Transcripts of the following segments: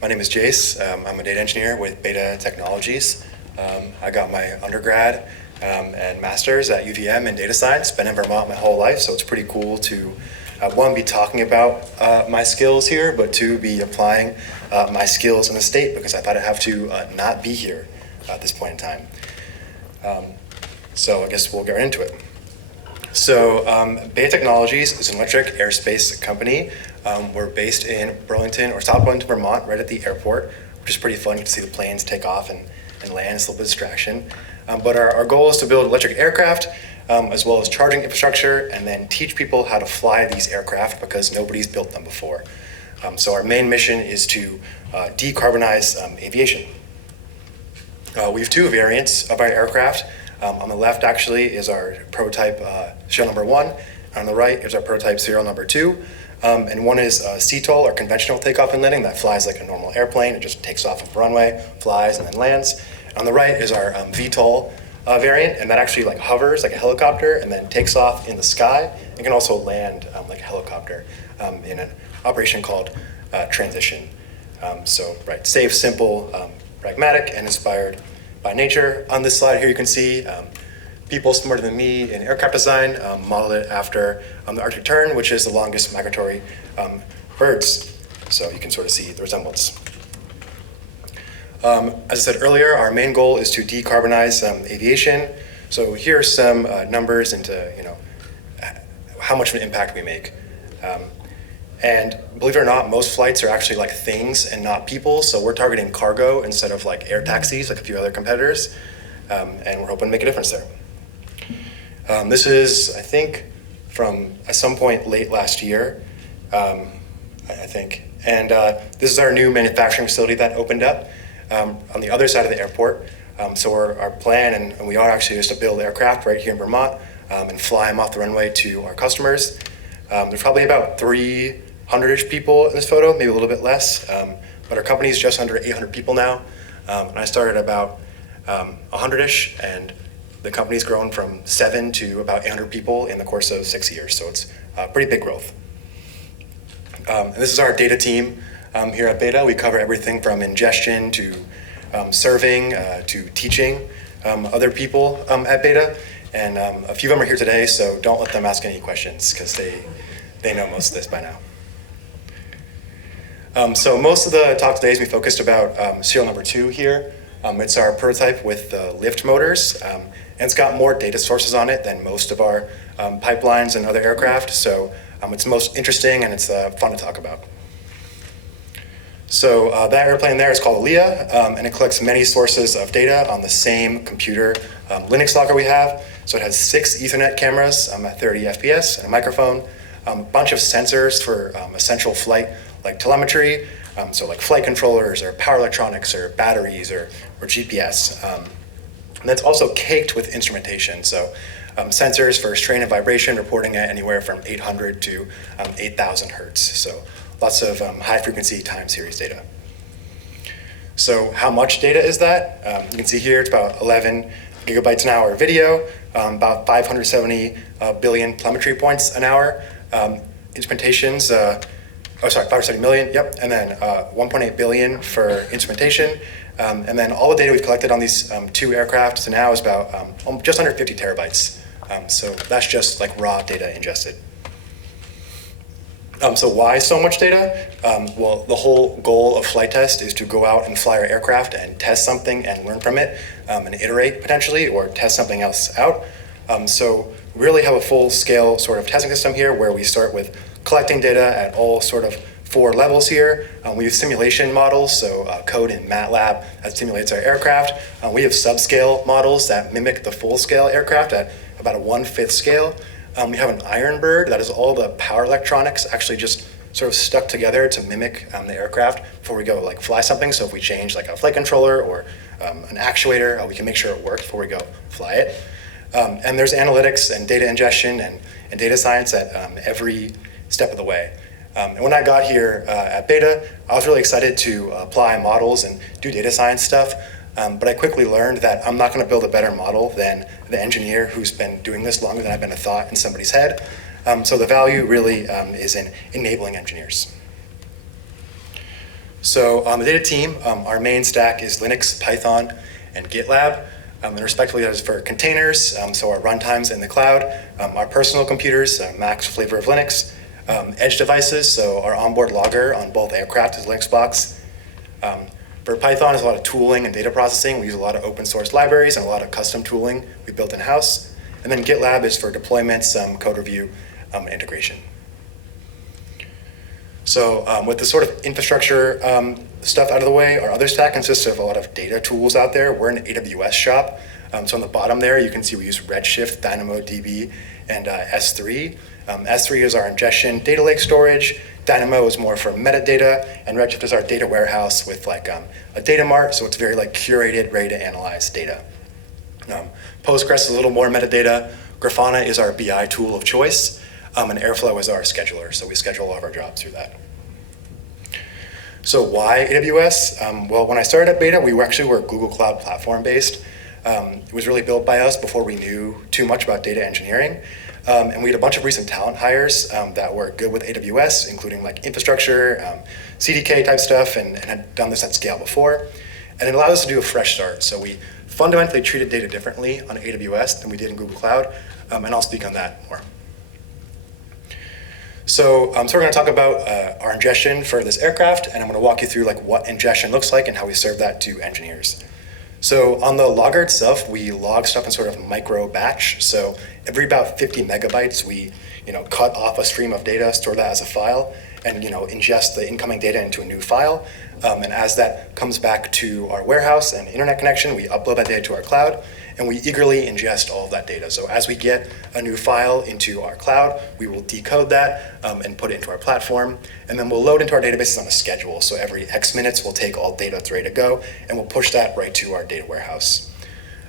My name is Jayce. I'm a data engineer with Beta Technologies. I got my undergrad and master's at UVM in data science. Been in Vermont my whole life, so it's pretty cool to, one, be talking about my skills here, but two, be applying my skills in the state because I thought I'd have to not be here at this point in time. So I guess we'll get right into it. So Beta Technologies is an electric airspace company. We're based in Burlington, or South Burlington, Vermont, right at the airport, which is pretty fun to see the planes take off and land. It's a little bit of distraction. But our goal is to build electric aircraft, as well as charging infrastructure, and then teach people how to fly these aircraft because nobody's built them before. So our main mission is to decarbonize aviation. We have two variants of our aircraft. On the left, actually, is our prototype serial number 1. On the right is our prototype serial number 2. And one is CTOL, or conventional takeoff and landing, that flies like a normal airplane. It just takes off of the runway, flies, and then lands. On the right is our VTOL variant, and that actually like hovers like a helicopter and then takes off in the sky. It can also land like a helicopter in an operation called transition. Safe, simple, pragmatic, and inspired by nature. On this slide here you can see people smarter than me in aircraft design modeled it after the Arctic tern, which is the longest migratory birds. So you can sort of see the resemblance. As I said earlier, our main goal is to decarbonize aviation. So here are some numbers into how much of an impact we make. And believe it or not, most flights are actually like things and not people. So we're targeting cargo instead of like air taxis, like a few other competitors. And we're hoping to make a difference there. This is, I think, from at some point late last year, I think. And this is our new manufacturing facility that opened up on the other side of the airport. So our plan, and we are actually just to build aircraft right here in Vermont and fly them off the runway to our customers. There's probably about 300-ish people in this photo, maybe a little bit less. But our company is just under 800 people now. And I started about 100-ish, and the company's grown from 7 to about 800 people in the course of 6 years. So it's pretty big growth. And this is our data team here at Beta. We cover everything from ingestion to serving to teaching other people at Beta. And a few of them are here today, so don't let them ask any questions because they know most of this by now. So most of the talk today is going to be focused about serial number 2 here. It's our prototype with the lift motors, and it's got more data sources on it than most of our pipelines and other aircraft, so it's most interesting and it's fun to talk about. So that airplane there is called Leah, and it collects many sources of data on the same computer Linux locker we have. So it has 6 Ethernet cameras at 30 FPS and a microphone, a bunch of sensors for essential flight like telemetry, so like flight controllers or power electronics or batteries or GPS. And it's also caked with instrumentation, so sensors for strain and vibration reporting at anywhere from 800 to 8,000 hertz. So lots of high frequency time series data. So how much data is that? You can see here it's about 11 gigabytes an hour video, about 570 billion telemetry points an hour. Instrumentations, 570 million, yep, and then 1.8 billion for instrumentation. And then all the data we've collected on these 2 aircraft to now is about just under 50 terabytes. So that's just like raw data ingested. So why so much data? Well, the whole goal of flight test is to go out and fly our aircraft and test something and learn from it and iterate potentially, or test something else out. So we really have a full-scale sort of testing system here where we start with collecting data at all sort of 4 levels here. We use simulation models, so code in MATLAB that simulates our aircraft. We have subscale models that mimic the full-scale aircraft at about a 1/5 scale. We have an Iron Bird that is all the power electronics actually just sort of stuck together to mimic the aircraft before we go like fly something. So if we change like a flight controller or an actuator, we can make sure it works before we go fly it. And there's analytics and data ingestion and data science at every step of the way. And when I got here at Beta, I was really excited to apply models and do data science stuff. But I quickly learned that I'm not going to build a better model than the engineer who's been doing this longer than I've been a thought in somebody's head. So the value really is in enabling engineers. So on the data team, our main stack is Linux, Python, and GitLab. And respectively, that is for containers, so our runtimes in the cloud, our personal computers, Mac's flavor of Linux, edge devices, so our onboard logger on both aircraft is Linux box. For Python, there's a lot of tooling and data processing. We use a lot of open source libraries and a lot of custom tooling we built in-house. And then GitLab is for deployments, code review, and integration. So with the sort of infrastructure stuff out of the way, our other stack consists of a lot of data tools out there. We're an AWS shop. So on the bottom there, you can see we use Redshift, DynamoDB, and S3. S3 is our ingestion data lake storage. Dynamo is more for metadata, and Redshift is our data warehouse with like a data mart, so it's very like curated, ready to analyze data. Postgres is a little more metadata. Grafana is our BI tool of choice, and Airflow is our scheduler, so we schedule all of our jobs through that. So why AWS? Well, when I started at Beta, we actually were Google Cloud Platform based. It was really built by us before we knew too much about data engineering. And we had a bunch of recent talent hires that were good with AWS, including like infrastructure, CDK type stuff, and had done this at scale before. And it allowed us to do a fresh start. So we fundamentally treated data differently on AWS than we did in Google Cloud, and I'll speak on that more. So we're going to talk about our ingestion for this aircraft, and I'm going to walk you through like what ingestion looks like and how we serve that to engineers. So on the logger itself, we log stuff in sort of micro batch. So every about 50 megabytes, we cut off a stream of data, store that as a file, and ingest the incoming data into a new file. And as that comes back to our warehouse and internet connection, we upload that data to our cloud, and we eagerly ingest all of that data. So as we get a new file into our cloud, we will decode that and put it into our platform, and then we'll load into our databases on a schedule. So every X minutes, we'll take all data that's ready to go, and we'll push that right to our data warehouse.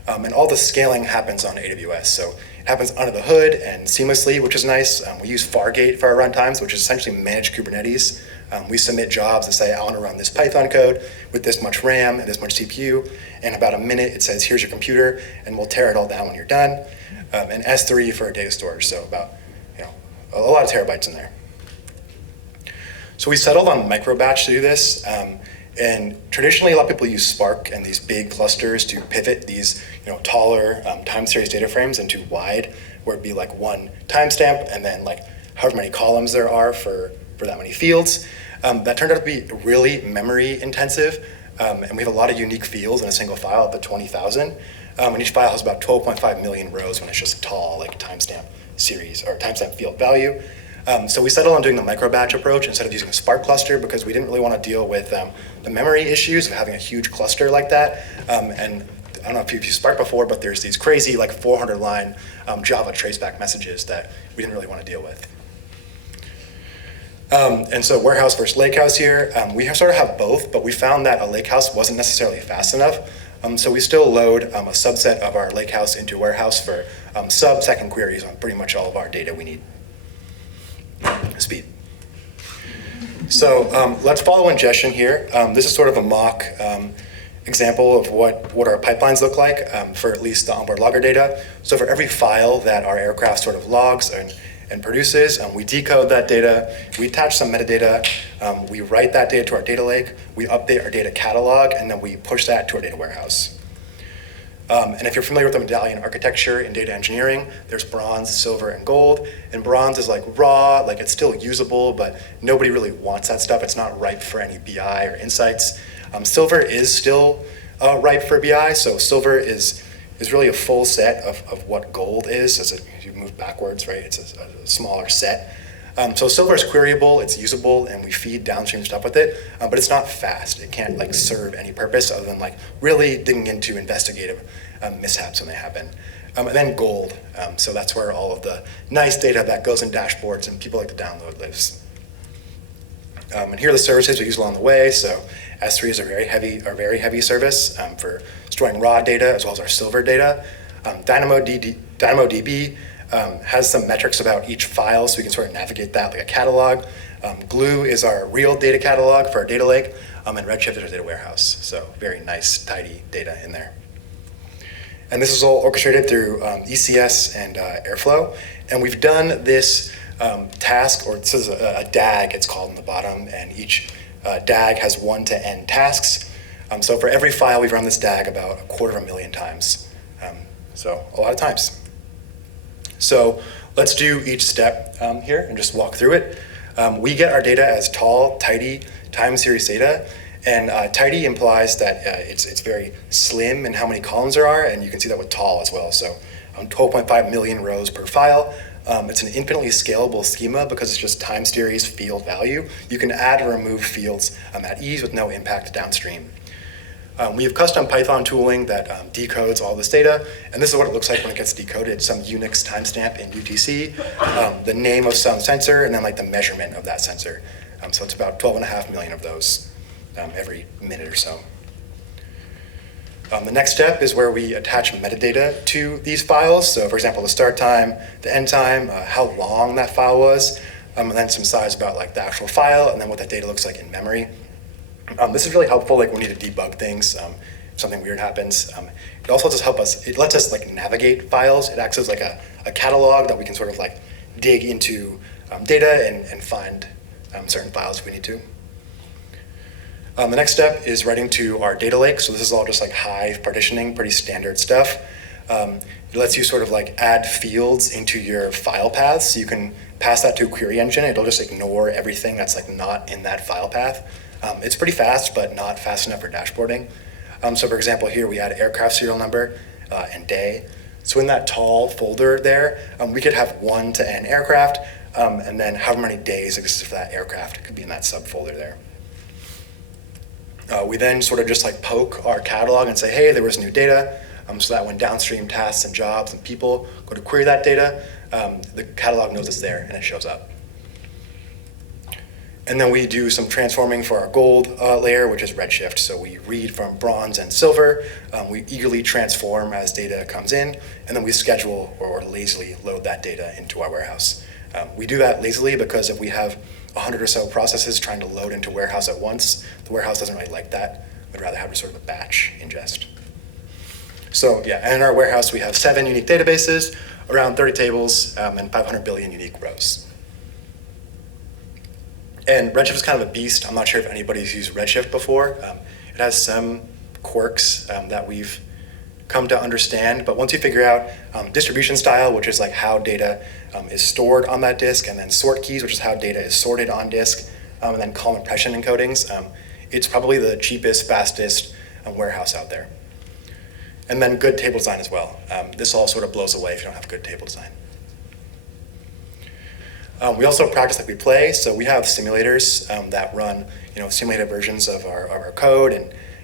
And all the scaling happens on AWS. So it happens under the hood and seamlessly, which is nice. We use Fargate for our runtimes, which is essentially managed Kubernetes. We submit jobs that say, I want to run this Python code with this much RAM and this much CPU. In about a minute, it says, here's your computer, and we'll tear it all down when you're done. And S3 for data storage, so about a lot of terabytes in there. So we settled on microbatch to do this. And traditionally, a lot of people use Spark and these big clusters to pivot these taller time series data frames into wide, where it'd be like one timestamp and then like however many columns there are for that many fields. That turned out to be really memory intensive, and we have a lot of unique fields in a single file, up to 20,000. And each file has about 12.5 million rows when it's just a tall like timestamp series or timestamp field value. So we settled on doing the microbatch approach instead of using a Spark cluster because we didn't really want to deal with the memory issues of having a huge cluster like that. And I don't know if you've used Spark before, but there's these crazy like 400-line Java traceback messages that we didn't really want to deal with. And so warehouse versus lakehouse here, we sort of have both, but we found that a lakehouse wasn't necessarily fast enough. So we still load a subset of our lakehouse into warehouse for sub-second queries on pretty much all of our data we need. Speed. So let's follow ingestion here. This is sort of a mock example of what our pipelines look like for at least the onboard logger data. So for every file that our aircraft sort of logs and produces, we decode that data, we attach some metadata, we write that data to our data lake, we update our data catalog, and then we push that to our data warehouse. And if you're familiar with the medallion architecture in data engineering, there's bronze, silver, and gold. And bronze is like raw, like it's still usable, but nobody really wants that stuff. It's not ripe for any BI or insights. Silver is still ripe for BI, so silver is really a full set of what gold is. As you move backwards, right? It's a smaller set. So silver is queryable, it's usable, and we feed downstream stuff with it, but it's not fast. It can't like serve any purpose other than like really digging into investigative mishaps when they happen. And then gold, so that's where all of the nice data that goes in dashboards and people like to download lives. And here are the services we use along the way. So S3 is a very heavy service for storing raw data as well as our silver data. DynamoDB has some metrics about each file, so we can sort of navigate that like a catalog. Glue is our real data catalog for our data lake, and Redshift is our data warehouse. So very nice, tidy data in there. And this is all orchestrated through ECS and Airflow. And we've done this task, or this is a DAG, it's called in the bottom, and each DAG has 1 to n tasks. So for every file, we've run this DAG about 250,000 times. So a lot of times. So let's do each step here and just walk through it. We get our data as tall, tidy, time series data. And tidy implies that it's very slim in how many columns there are, and you can see that with tall as well. So 12.5 million rows per file. It's an infinitely scalable schema because it's just time series field value. You can add or remove fields at ease with no impact downstream. We have custom Python tooling that decodes all this data, and this is what it looks like when it gets decoded. It's some Unix timestamp in UTC, the name of some sensor, and then like the measurement of that sensor. So it's about 12.5 million of those every minute or so. The next step is where we attach metadata to these files. So for example, the start time, the end time, how long that file was, and then some size about like the actual file, and then what that data looks like in memory. This is really helpful like when we need to debug things, if something weird happens. It also it lets us like navigate files. It acts as like a catalog that we can sort of like dig into data and find certain files if we need to. The next step is writing to our data lake. So this is all just like Hive partitioning, pretty standard stuff. It lets you sort of like add fields into your file paths. So you can pass that to a query engine. It'll just ignore everything that's like not in that file path. It's pretty fast, but not fast enough for dashboarding. So for example, here we add aircraft serial number and day. So in that tall folder there, we could have 1 to n aircraft, and then however many days exists for that aircraft. It could be in that subfolder there. We then sort of just like poke our catalog and say, hey, there was new data, so that when downstream tasks and jobs and people go to query that data, the catalog knows it's there and it shows up. And then we do some transforming for our gold layer, which is redshift. So we read from bronze and silver. We eagerly transform as data comes in, and then we schedule or lazily load that data into our warehouse. We do that lazily because if we have 100 or so processes trying to load into warehouse at once, the warehouse doesn't really like that. We'd rather have sort of a batch ingest. So yeah, in our warehouse, we have 7 unique databases, around 30 tables, and 500 billion unique rows. And Redshift is kind of a beast. I'm not sure if anybody's used Redshift before. It has some quirks that we've come to understand, but once you figure out distribution style, which is like how data is stored on that disk, and then sort keys, which is how data is sorted on disk, and then column impression encodings, it's probably the cheapest, fastest warehouse out there. And then good table design as well. This all sort of blows away if you don't have good table design. We also practice like we play, so we have simulators that run simulated versions of our code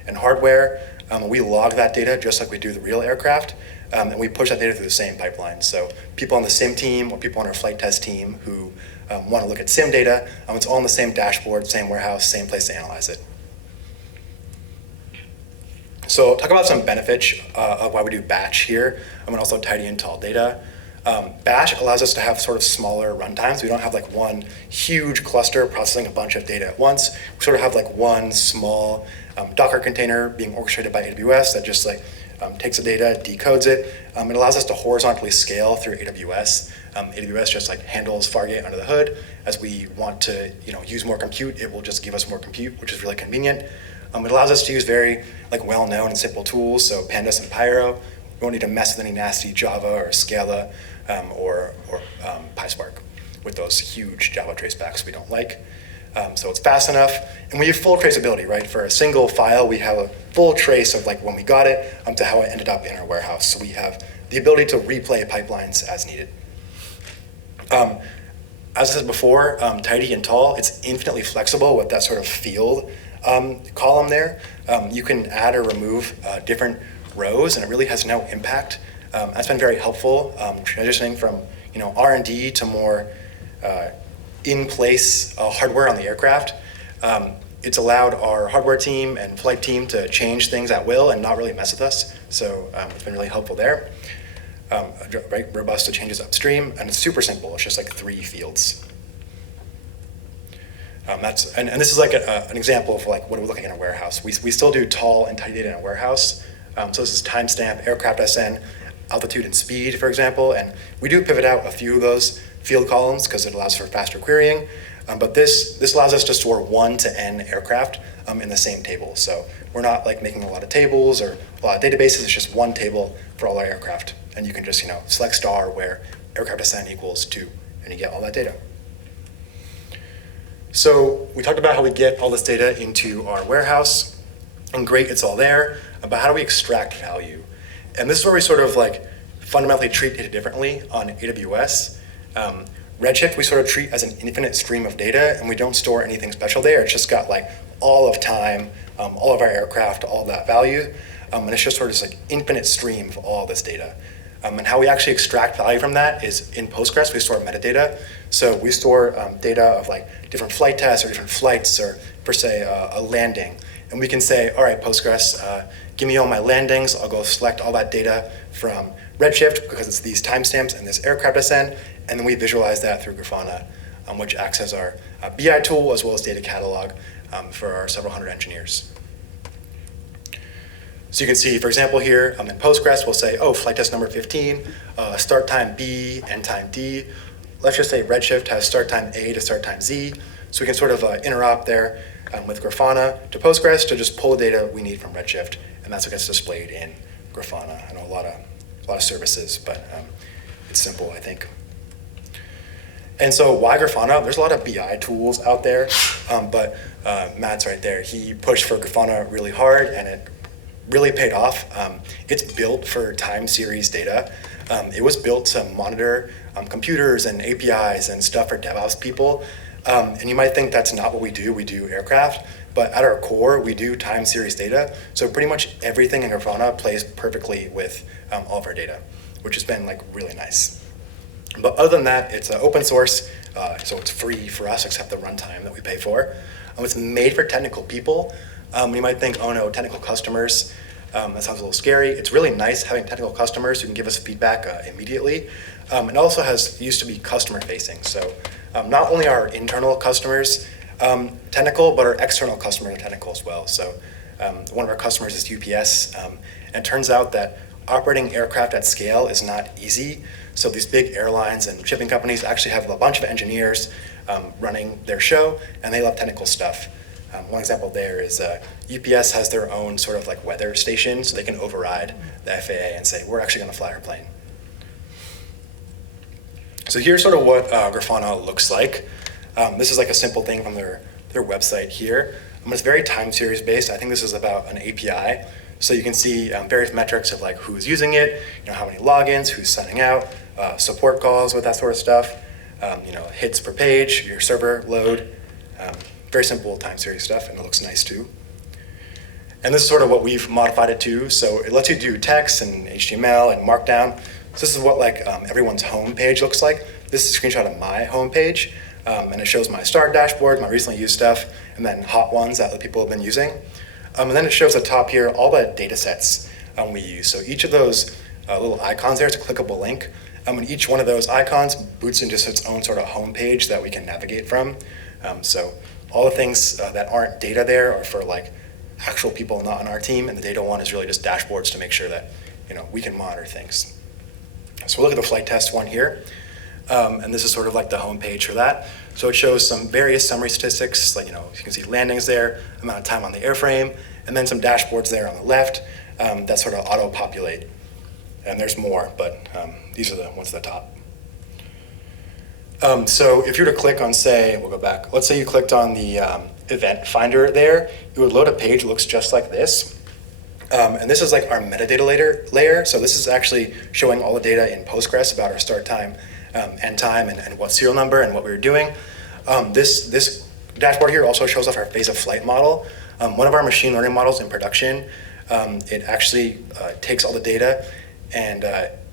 and hardware. We log that data just like we do the real aircraft, and we push that data through the same pipeline. So people on the sim team or people on our flight test team who want to look at sim data, it's all in the same dashboard, same warehouse, same place to analyze it. So talk about some benefits of why we do batch here, and also tidy and tall data. Batch allows us to have sort of smaller runtimes. We don't have like one huge cluster processing a bunch of data at once. We sort of have like one small Docker container being orchestrated by AWS that just like takes the data, decodes it. It allows us to horizontally scale through AWS. AWS just like handles Fargate under the hood. As we want to use more compute, it will just give us more compute, which is really convenient. It allows us to use very like well-known and simple tools, so Pandas and Pyro. We don't need to mess with any nasty Java or Scala or PySpark with those huge Java tracebacks we don't like. So it's fast enough, and we have full traceability, right? For a single file, we have a full trace of like when we got it to how it ended up in our warehouse. So we have the ability to replay pipelines as needed. As I said before, tidy and tall, it's infinitely flexible with that sort of field column there. You can add or remove different rows, and it really has no impact. That's been very helpful, transitioning from R&D to more in-place hardware on the aircraft. It's allowed our hardware team and flight team to change things at will and not really mess with us. So it's been really helpful there. Right, robust to changes upstream, and it's super simple. It's just like 3 fields. And this is like an example of like what are we looking at in a warehouse. We still do tall and tidy data in a warehouse. So this is timestamp, aircraft SN, altitude and speed, for example, and we do pivot out a few of those field columns because it allows for faster querying. But this allows us to store 1 to n aircraft in the same table. So we're not like making a lot of tables or a lot of databases. It's just one table for all our aircraft. And you can just select star where aircraft ascend equals 2, and you get all that data. So we talked about how we get all this data into our warehouse, and great, it's all there. But how do we extract value? And this is where we sort of like fundamentally treat data differently on AWS. Redshift we sort of treat as an infinite stream of data, and we don't store anything special there. It's just got like all of time, all of our aircraft, all that value, and it's just sort of this like infinite stream of all this data. And how we actually extract value from that is in Postgres we store metadata. So we store data of like different flight tests or different flights or per se a landing. And we can say, all right, Postgres, give me all my landings. I'll go select all that data from Redshift because it's these timestamps and this aircraft ascend. And then we visualize that through Grafana, which acts as our BI tool as well as data catalog for our several hundred engineers. So you can see, for example, here in Postgres, we'll say, oh, flight test number 15, start time B, end time D. Let's just say Redshift has start time A to start time Z. So we can sort of interop there with Grafana to Postgres to just pull the data we need from Redshift, and that's what gets displayed in Grafana. I know a lot of services, but it's simple, I think. And so why Grafana? There's a lot of BI tools out there, but Matt's right there. He pushed for Grafana really hard, and it really paid off. It's built for time series data. It was built to monitor computers and APIs and stuff for DevOps people. And you might think that's not what we do. We do aircraft, but at our core, we do time series data. So pretty much everything in Grafana plays perfectly with all of our data, which has been like really nice. But other than that, it's open source, so it's free for us except the runtime that we pay for. It's made for technical people. You might think, oh no, technical customers, that sounds a little scary. It's really nice having technical customers who can give us feedback immediately. It also used to be customer facing. So not only our internal customers technical, but our external customers are technical as well. So one of our customers is UPS, and it turns out that operating aircraft at scale is not easy. So these big airlines and shipping companies actually have a bunch of engineers running their show, and they love technical stuff. One example there is UPS has their own sort of like weather station, so they can override the FAA and say, we're actually going to fly our plane. So here's sort of what Grafana looks like. This is like a simple thing from their website here. It's very time series based. I think this is about an API. So you can see various metrics of like who's using it, how many logins, who's signing out, support calls with that sort of stuff, hits per page, your server load. Very simple time series stuff, and it looks nice too. And this is sort of what we've modified it to. So it lets you do text and HTML and Markdown. So this is what like everyone's home page looks like. This is a screenshot of my home page, and it shows my start dashboard, my recently used stuff, and then hot ones that other people have been using. And then it shows at the top here all the data sets we use. So each of those little icons there is a clickable link. And each one of those icons boots into its own sort of home page that we can navigate from. So all the things that aren't data there are for like actual people not on our team, and the data one is really just dashboards to make sure that we can monitor things. So we'll look at the flight test one here, and this is sort of like the home page for that. So it shows some various summary statistics, like you can see landings there, amount of time on the airframe, and then some dashboards there on the left that sort of auto-populate. And there's more, but these are the ones at the top. So if you were to click on, say, we'll go back. Let's say you clicked on the event finder there, it would load a page that looks just like this. And this is like our metadata layer. So this is actually showing all the data in Postgres about our start time, end time, and what serial number and what we were doing. This dashboard here also shows off our phase of flight model. One of our machine learning models in production, it actually takes all the data and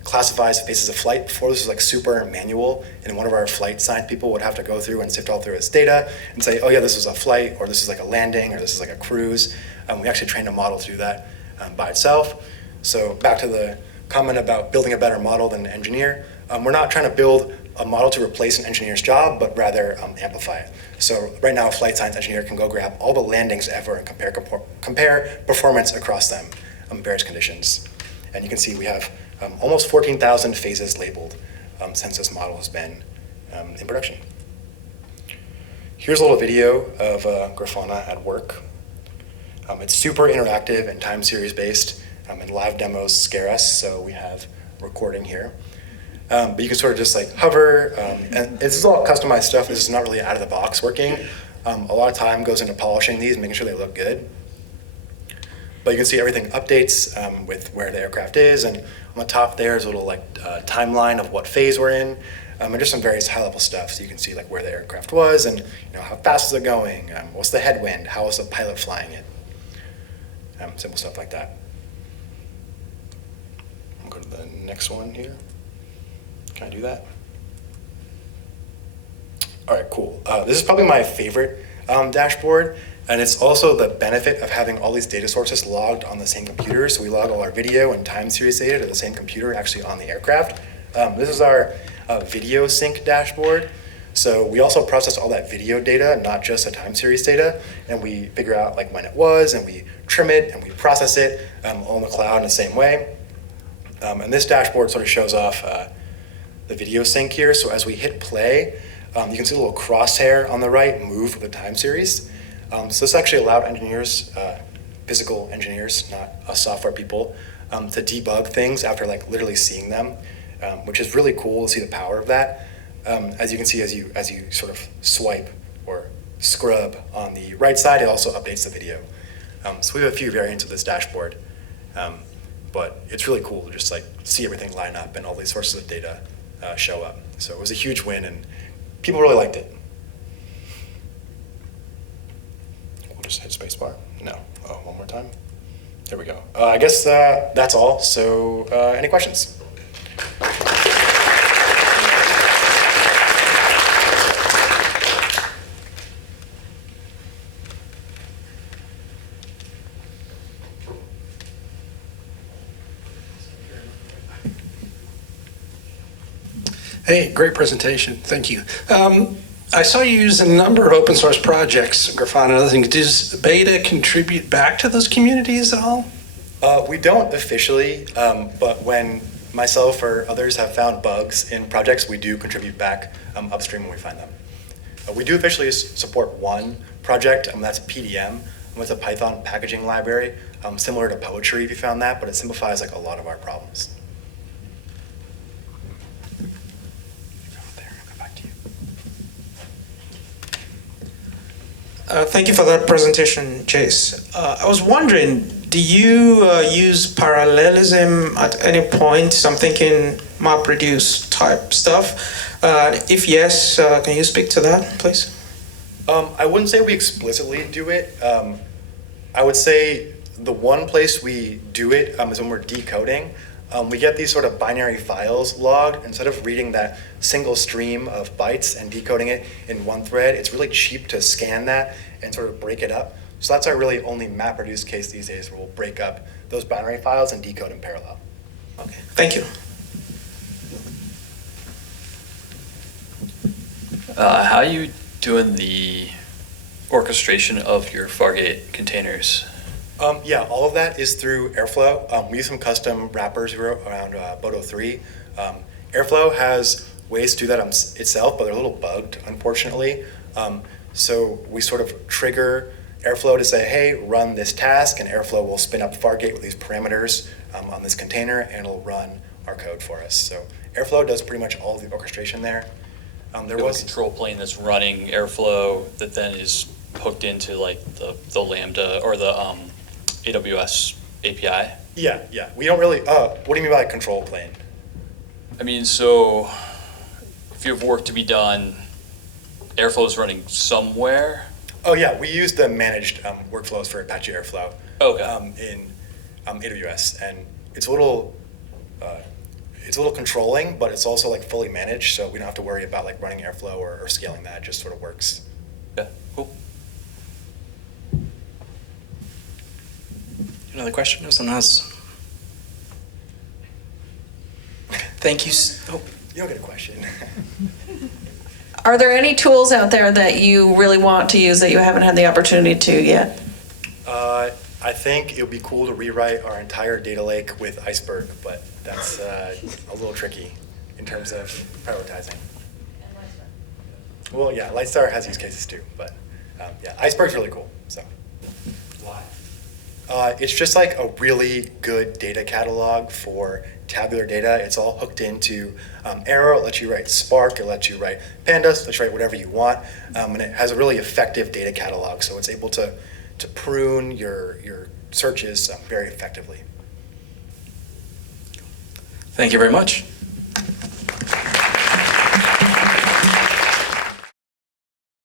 classifies phases of flight. Before, this was like super manual, and one of our flight science people would have to go through and sift all through its data and say, oh yeah, this is a flight, or this is like a landing, or this is like a cruise. We actually trained a model to do that by itself. So back to the comment about building a better model than an engineer. We're not trying to build a model to replace an engineer's job, but rather amplify it. So right now, a flight science engineer can go grab all the landings ever and compare performance across them in various conditions. And you can see we have almost 14,000 phases labeled since this model has been in production. Here's a little video of Grafana at work. It's super interactive and time series based, and live demos scare us, so we have recording here. But you can sort of just like hover, and this is all customized stuff. This is not really out of the box working. A lot of time goes into polishing these and making sure they look good. But you can see everything updates with where the aircraft is, and on the top there is a little like timeline of what phase we're in, and just some various high-level stuff. So you can see like where the aircraft was, and how fast is it going, what's the headwind, how is the pilot flying it, simple stuff like that. I'll go to the next one here. Can I do that? All right, cool. This is probably my favorite dashboard. And it's also the benefit of having all these data sources logged on the same computer. So we log all our video and time series data to the same computer, actually on the aircraft. This is our video sync dashboard. So we also process all that video data, not just the time series data, and we figure out like when it was, and we trim it, and we process it all in the cloud in the same way. And this dashboard sort of shows off the video sync here. So as we hit play, you can see a little crosshair on the right move with the time series. So this actually allowed engineers, physical engineers, not us software people, to debug things after like literally seeing them, which is really cool to see the power of that. As you can see, as you sort of swipe or scrub on the right side, it also updates the video. So we have a few variants of this dashboard, but it's really cool to just like see everything line up and all these sources of data show up. So it was a huge win, and people really liked it. Just hit spacebar? No. Oh, one more time. There we go. I guess that's all. So any questions? Hey, great presentation. Thank you. I saw you use a number of open source projects, Grafana and other things. Does Beta contribute back to those communities at all? We don't officially, but when myself or others have found bugs in projects, we do contribute back upstream when we find them. We do officially support one project, that's PDM. It's a Python packaging library, similar to Poetry if you found that, but it simplifies like a lot of our problems. Thank you for that presentation, Jayce. I was wondering, do you use parallelism at any point? So I'm thinking MapReduce type stuff. If yes, can you speak to that, please? I wouldn't say we explicitly do it. I would say the one place we do it is when we're decoding. We get these sort of binary files logged. Instead of reading that single stream of bytes and decoding it in one thread, it's really cheap to scan that and sort of break it up. So that's our really only MapReduce case these days, where we'll break up those binary files and decode in parallel. Okay, thank you. How are you doing the orchestration of your Fargate containers? Yeah, all of that is through Airflow. We use some custom wrappers we wrote around Boto 3. Airflow has ways to do that itself, but they're a little bugged, unfortunately. So we sort of trigger Airflow to say, hey, run this task, and Airflow will spin up Fargate with these parameters on this container, and it'll run our code for us. So Airflow does pretty much all of the orchestration there. There was a control plane that's running Airflow that then is hooked into like the Lambda or the AWS API? Yeah. We don't really, what do you mean by control plane? I mean, so if you have work to be done, Airflow is running somewhere? Oh yeah, we use the managed workflows for Apache Airflow in AWS, and it's a little controlling, but it's also like fully managed, so we don't have to worry about like running Airflow or scaling that. It just sort of works. Yeah, cool. Another question? Someone else? Thank you. Oh. You don't get a question. Are there any tools out there that you really want to use that you haven't had the opportunity to yet? I think it would be cool to rewrite our entire data lake with Iceberg, but that's a little tricky in terms of prioritizing. Well, yeah, Lightstar has use cases too, but yeah, Iceberg's really cool. So Why? it's just like a really good data catalog for tabular data. It's all hooked into Arrow. It lets you write Spark. It lets you write Pandas. It lets you write whatever you want, and it has a really effective data catalog. So it's able to prune your searches very effectively. Thank you very much.